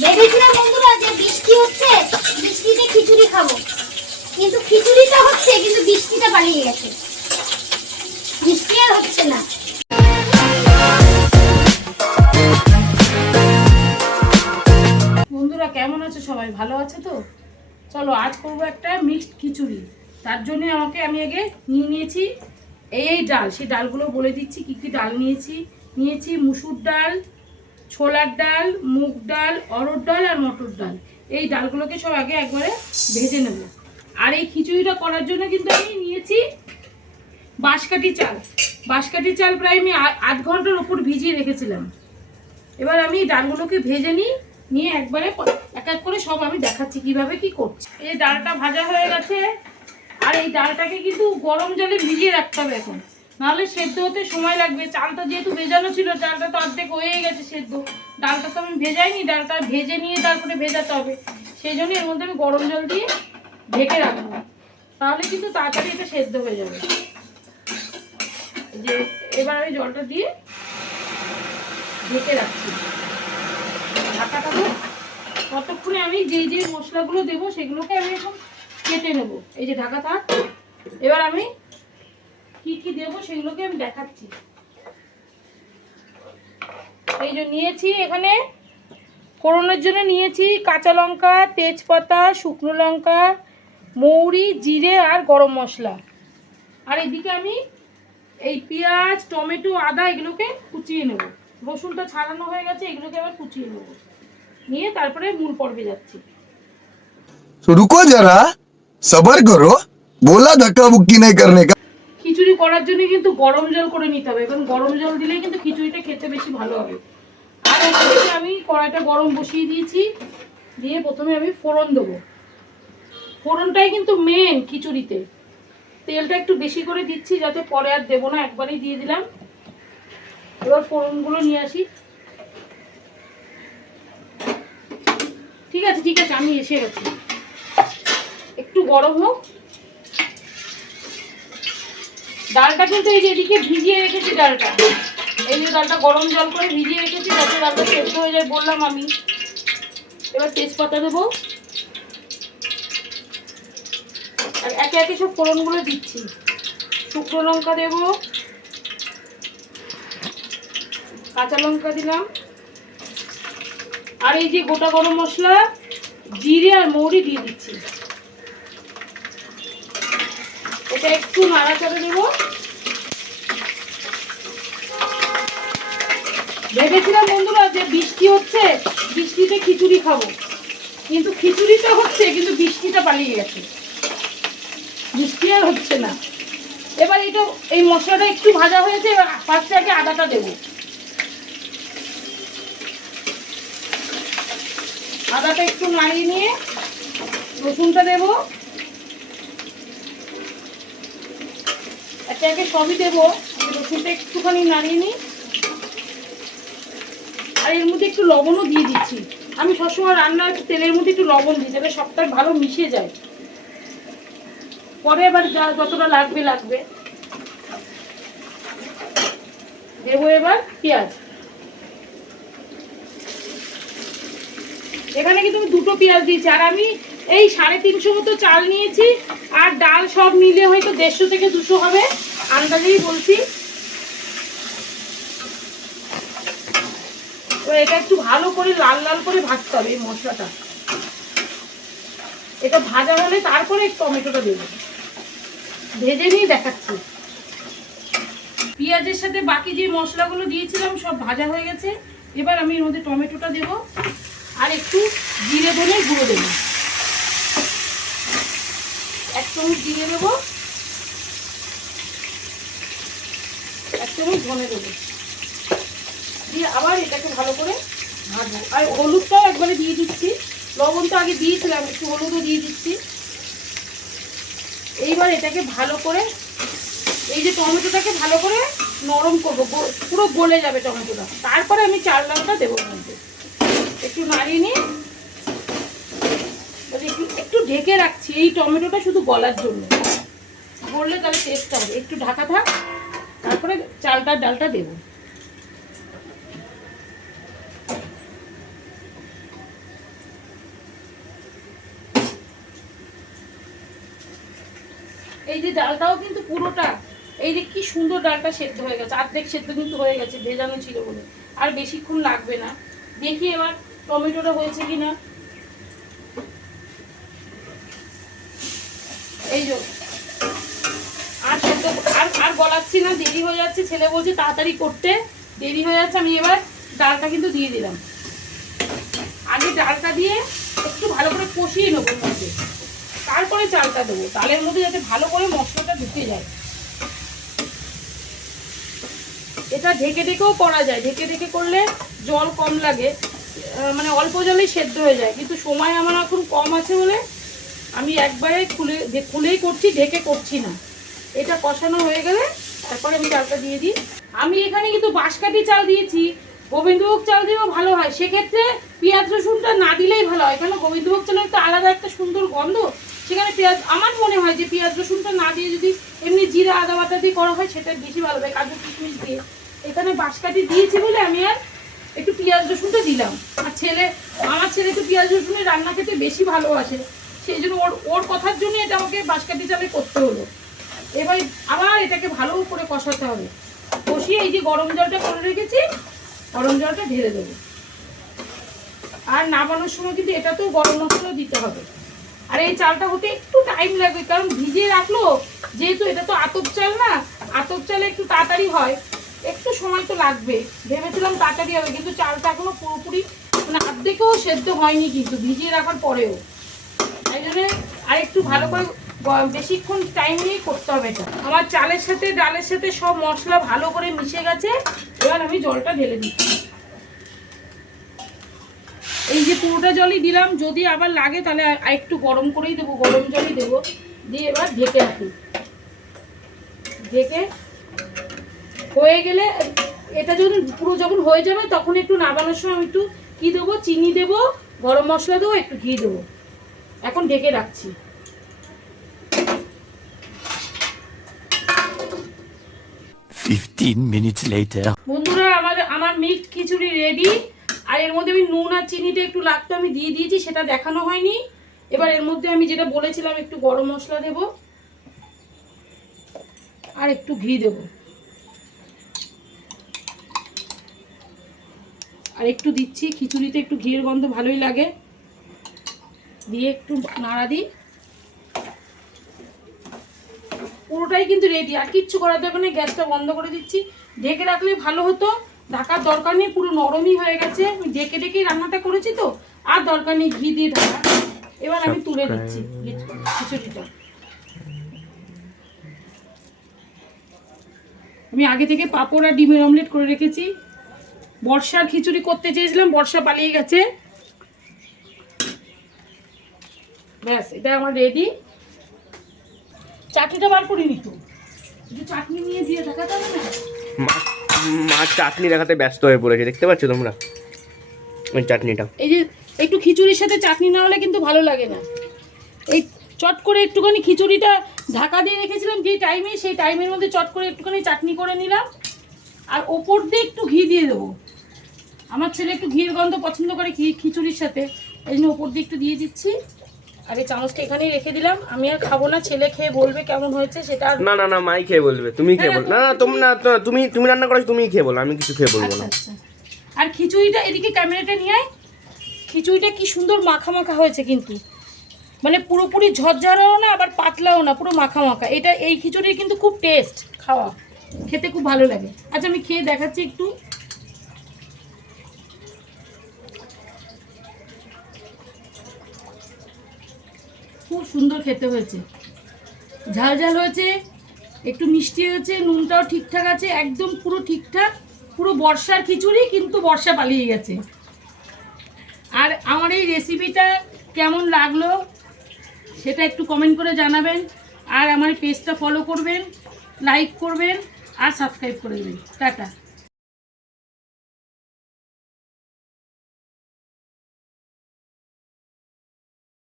ভেবেছিলাম বন্ধুরা যে বৃষ্টি হচ্ছে, বৃষ্টিতে খিচুড়ি খাবো, কিন্তু খিচুড়িটা হচ্ছে কিন্তু বৃষ্টিটা পালিয়ে গেছে, বৃষ্টি আর হচ্ছে না। বন্ধুরা কেমন আছে? সবাই ভালো আছে তো? চলো আজ করবো একটা মিক্সড খিচুড়ি। তার জন্য আমি আগে নিয়েছি এই ডাল। সেই ডালগুলো বলে দিচ্ছি কি কি ডাল নিয়েছি মুসুর ডাল, ছোলার ডাল, মুগ ডাল, অরহর ডাল আর মটর ডাল। এই ডালগুলোকে সব আগে একবারে ভেজে নেব। আর এই খিচুড়িটা করার জন্য কিন্তু আমি নিয়েছি বাঁশকাঠি চাল। বাঁশকাঠি চাল প্রায় আমি 8 ঘন্টার উপর ভিজিয়ে রেখেছিলাম। এবার আমি ডালগুলোকে ভেজে নিয়ে একবারে এক এক করে সব আমি দেখাচ্ছি কিভাবে কি করছি। এই ডালটা ভাজা হয়ে গেছে। আর এই ডালটাকে কিন্তু গরম জলে ভিজিয়ে রাখতে হবে এখন, নাহলে সেদ্ধ হতে সময় লাগবে। চালটা যেহেতু ভেজানো ছিল, চালটা তো অর্ধেক হয়ে গেছে সেদ্ধ। ডালটা তো আমি ভেজাইনি, ডালটা ভেজে নিয়ে তারপরে ভেজাতে হবে। সেই জন্য এর মধ্যে আমি গরম জল দিয়ে ঢেকে রাখবো, তাহলে কিন্তু তাড়াতাড়ি এটা সেদ্ধ হয়ে যাবে। যে এবার আমি জলটা দিয়ে ঢেকে রাখছি, ঢাকাটা তো ততক্ষণে আমি যে মশলাগুলো দেবো সেগুলোকে আমি এখন কেটে নেব। এই যে ঢাকা থাক। এবার আমি কি কি দেবো সেগুলোকে আমি দেখাচ্ছি। এই যে নিয়েছি এখানে ফোড়নের জন্য নিয়েছি কাঁচা লঙ্কা, তেজপাতা, শুকনো লঙ্কা, মৌরি, জিরে আর গরম মশলা। আর এদিকে আমি এই পেঁয়াজ, টমেটো, আদা এগুলোকে কুচিয়ে নেব। রসুনটা ছাড়ানো হয়ে গেছে, এগুলোকে আবার কুচিয়ে নেব, নিয়ে তারপরে মূল পর্বে যাচ্ছি। रुको जरा सबर करो बोला धक्का बुक्की नहीं करने का। খিচুড়ি করার জন্য কিন্তু গরম জল করে নিতে হবে, এবং গরম জল দিলেই কিন্তু খিচুড়িটা খেতে বেশি ভালো হবে। আর ওদিকে আমি কড়াইটা গরম বসিয়ে দিয়েছি, দিয়ে প্রথমে আমি ফোড়ন দেবো। ফোড়নটাই কিন্তু মেন খিচুড়িতে। তেলটা একটু বেশি করে দিচ্ছি, যাতে পরে আর দেবো না, একবারেই দিয়ে দিলাম। এবার ফোড়নগুলো নিয়ে আসি। ঠিক আছে আমি এসে গেছি, একটু গরম হোক। ডালটা কিন্তু এই যে এদিকে ভিজিয়ে রেখেছি, ডালটা এই যে ডালটা গরম জল করে ভিজিয়ে রেখেছি, যাতে ডালটা সেদ্ধ হয়ে যায় বললাম আমি। এবার তেজপাতা দেবো, আর একে একে সব ফোড়নগুলো দিচ্ছি। শুকনো লঙ্কা দেবো, কাঁচা লঙ্কা দিলাম, আর এই যে গোটা গরম মশলা, জিরে আর মৌরি দিয়ে দিচ্ছি। এটা একটু নাড়াচাড়া দেবো। ভেবেছিলাম বন্ধুরা যে বৃষ্টি হচ্ছে, বৃষ্টিতে খিচুড়ি খাবো, কিন্তু খিচুড়িটা হচ্ছে কিন্তু বৃষ্টিটা পালিয়ে গেছে, বৃষ্টি আর হচ্ছে না। এবার এই মশলাটা একটু ভাজা হয়েছে, এবার ফার্স্টে আগে আদাটা দেবো। আদাটা একটু নাড়িয়ে নিয়ে রসুনটা দেবো, একে একে সবই দেবো। রসুনটা একটুখানি নাড়িয়ে নিই, আর এর মধ্যে একটু লবণও দিয়ে দিচ্ছি। আমি সবসময় রান্না একটু তেলের মধ্যে একটু লবণ দিই, যাতে সবটা ভালো মিশে যায়। পরে এবার যতটা লাগবে দেবো। এবার পেঁয়াজ, এখানে কিন্তু আমি 2টো পেঁয়াজ দিয়েছি। আর আমি এই 350 মতো চাল নিয়েছি, আর ডাল সব মিলে হয়তো 150 থেকে 200 হবে, আন্দাজেই বলছি। এটা একটু ভালো করে লাল লাল করে ভাজতে হবে এই মশলাটা। এটা ভাজা হলে তারপরে টমেটোটা দেবো, ভেজে নিয়ে দেখাচ্ছি। পেঁয়াজের সাথে বাকি যে মশলাগুলো দিয়েছিলাম সব ভাজা হয়ে গেছে। এবার আমি এর মধ্যে টমেটোটা দেবো, আর একটু জিরে ধনের গুঁড়ো দেবো। 1 চামচ জিরে দেবো, 1 চামচ ধনে দেবো, দিয়ে আবার এটাকে ভালো করে ভাজবো। আর হলুদটাও একবারে দিয়ে দিচ্ছি, লবণ তো আগে দিয়েছিলাম, একটু হলুদও দিয়ে দিচ্ছি। এইবার এটাকে ভালো করে, এই যে টমেটোটাকে ভালো করে নরম করবো, পুরো গলে যাবে টমেটোটা। তারপরে আমি চাল ডালটা দেবো মধ্যে, একটু নাড়িয়ে নিয়ে একটু ঢেকে রাখছি এই টমেটোটা শুধু গলার জন্য। গললে তাহলে টেস্টটা হবে। একটু ঢাকা থাক, তারপরে চালটা ডালটা দেবো। এই যে ডালটাও কিন্তু পুরোটা, এই যে কি সুন্দর ডালটা সেদ্ধ হয়ে গেছে, অর্ধেক সেদ্ধ কিন্তু হয়ে গেছে, ভেজানো ছিল বলে। আর বেশিক্ষণ লাগবে না। দেখি এবার টমেটোটা হয়েছে কিনা। এই যে আর সেদ্ধ আর গলাচ্ছি না, দেরি হয়ে যাচ্ছে, ছেলে বলছে তাড়াতাড়ি করতে, দেরি হয়ে যাচ্ছে। আমি এবার ডালটা কিন্তু দিয়ে দিলাম। আগে ডালটা দিয়ে একটু ভালো করে কষিয়ে নেবো মধ্যে, তারপরে চালটা দেবো, ডালের মধ্যে যাতে ভালো করে মশলাটা ঢুকে যায়। এটা ঢেকে ঢেকেও করা যায়, ঢেকে ঢেকে করলে জল কম লাগে, মানে অল্প জলেই সেদ্ধ হয়ে যায়। কিন্তু সময় আমার এখন কম আছে বলে আমি একবারে খুলেই করছি, ঢেকে করছি না। এটা কষানো হয়ে গেলে তারপরে আমি চালটা দিয়ে দিই। আমি এখানে কিন্তু বাঁশকাঠি চাল দিয়েছি, গোবিন্দভোগ চাল দিয়েও ভালো হয়। সেক্ষেত্রে পেঁয়াজ রসুনটা না দিলেই ভালো হয়, কারণ গোবিন্দভোগ চালের একটা আলাদা একটা সুন্দর গন্ধ। সেখানে পেঁয়াজ, আমার মনে হয় যে পেঁয়াজ রসুনটা না দিয়ে যদি এমনি জিরা আদা বাটা দিয়ে করা হয় সেটা বেশি ভালো হয়, কাজু কিশমিশ দিয়ে। এখানে বাঁশকাঠি দিয়েছি বলে আমি আর একটু পেঁয়াজ রসুনটা দিলাম। আর আমার ছেলে একটু পেঁয়াজ রসুনের রান্না খেতে বেশি ভালোবাসে, সেই জন্য ওর কথার জন্য এটা আমাকে বাঁশকাঠি চালে করতে হলো। এবার আবার এটাকে ভালো করে কষাতে হবে। কষিয়ে এই যে গরম জলটা করে রেখেছি, গরম জলটা ঢেলে দেবো। আর নামানোর সময় কিন্তু এটাতেও গরম মশলা দিতে হবে। আর এই চালটা হতে একটু টাইম লাগবে, কারণ ভিজিয়ে রাখলো যেহেতু, এটা তো আতপ চাল না, আতপ চালে একটু তাড়াতাড়ি হয়, একটু সময় তো লাগবে। ভেবেছিলাম তাড়াতাড়ি হবে, কিন্তু চালটা এখনো পুরোপুরি মানে অর্ধেকও সেদ্ধ হয়নি কিন্তু ভিজিয়ে রাখার পরেও। তাই জন্য আর একটু ভালো করে বেশিক্ষণ টাইম নিয়ে করতে হবে এটা। আমার চালের সাথে ডালের সাথে সব মশলা ভালো করে মিশে গেছে। এবার আমি জলটা ঢেলে দিচ্ছি। এই যে পুরোটা জলই দিলাম, যদি আবার লাগে তাহলে আর একটু গরম করেই দেবো, গরম জলই দেবো। দিয়ে এবার ঢেকে রাখি। ঢেকে হয়ে গেলে এটা যখন হয়ে যাবে তখন একটু নামানোর সময় একটু কি দেবো, চিনি দেবো, গরম মশলা দেবো, একটু ঘি দেবো। এখন ঢেকে রাখছি। বন্ধুরা, আমার মিক্সড খিচুড়ি রেডি। আর এর মধ্যে আমি নুন আর চিনিটা একটু লাগতো, আমি দিয়ে দিয়েছি, সেটা দেখানো হয়নি। এবার এর মধ্যে আমি যেটা বলেছিলাম একটু গরম মশলা দেব আর একটু ঘি দেব, আর একটু দিচ্ছি। খিচুড়িতে একটু ঘির গন্ধ ভালোই লাগে, দিয়ে একটু নাড়া দিই। পুরোটাই কিন্তু রেডি, আর কিচ্ছু করার দরকার নেই। গ্যাসটা বন্ধ করে দিচ্ছি। ঢেকে রাখলে ভালো হতো, ঢাকার দরকার নেই, পুরো নরমই হয়ে গেছে। আমি ঢেকে ঢেকেই রান্নাটা করেছি তো, আর দরকার নেই ঘি দিয়ে ঢাকা। এবার আমি তুলে দিচ্ছি খিচুড়িটা। আমি আগে থেকে পাঁপড় আর ডিমের অমলেট করে রেখেছি। বর্ষার খিচুড়ি করতে চেয়েছিলাম, বর্ষা পালিয়ে গেছে। ব্যাস, এটা আমার রেডি। চাটনিটা বার করিনি তো, একটু চাটনি নিয়ে দিয়ে দেখাতে হবে না? মা চাটনি দেখাতে ব্যস্ত হয়ে পড়েছে, দেখতে পাচ্ছ তোমরা ওই চাটনিটা। এই যে একটু খিচুড়ির সাথে চাটনি না হলে কিন্তু ভালো লাগে না। এই চট করে একটুখানি খিচুড়িটা ঢাকা দিয়ে রেখেছিলাম যে টাইমে, সেই টাইমের মধ্যে চট করে একটুখানি চাটনি করে নিলাম। আর ওপর দিয়ে একটু ঘি দিয়ে দেবো। আমার ছেলে একটু ঘির গন্ধ পছন্দ করে খিচুড়ির সাথে, এই জন্য ওপর দিয়ে একটু দিয়ে দিচ্ছি। আর এই চামচটা এখানেই রেখে দিলাম। আমি আর খাবো না, ছেলে খেয়ে বলবে কেমন হয়েছে সেটা। না না না, মাই খেয়ে বলবে, তুমি খেয়ে বল। না না, তুমি রান্না করেছো, তুমিই খেয়ে বলো, আমি কিছু খেয়ে বলবো না। আচ্ছা। আর খিচুড়িটা এদিকে ক্যামেরাটা নিয়ে আয়। খিচুড়িটা কি সুন্দর মাখা মাখা হয়েছে কিন্তু, মানে পুরোপুরি ঝরঝরাও না আবার পাতলাও না, পুরো মাখা মাখা। এই খিচুড়ি কিন্তু খুব টেস্ট, খেতে খুব ভালো লাগে। আচ্ছা, আমি খেয়ে দেখাচ্ছি একটু। খুব সুন্দর খেতে হয়েছে, ঝাল ঝাল হয়েছে, একটু মিষ্টি হয়েছে, নুনটাও ঠিকঠাক আছে, একদম পুরো ঠিকঠাক। পুরো বর্ষার খিচুড়ি, কিন্তু বর্ষা পালিয়ে গেছে। আর আমার এই রেসিপিটা কেমন লাগলো সেটা একটু কমেন্ট করে জানাবেন। আর আমার পেজটা ফলো করবেন, লাইক করবেন আর সাবস্ক্রাইব করে দেবেন। টাটা।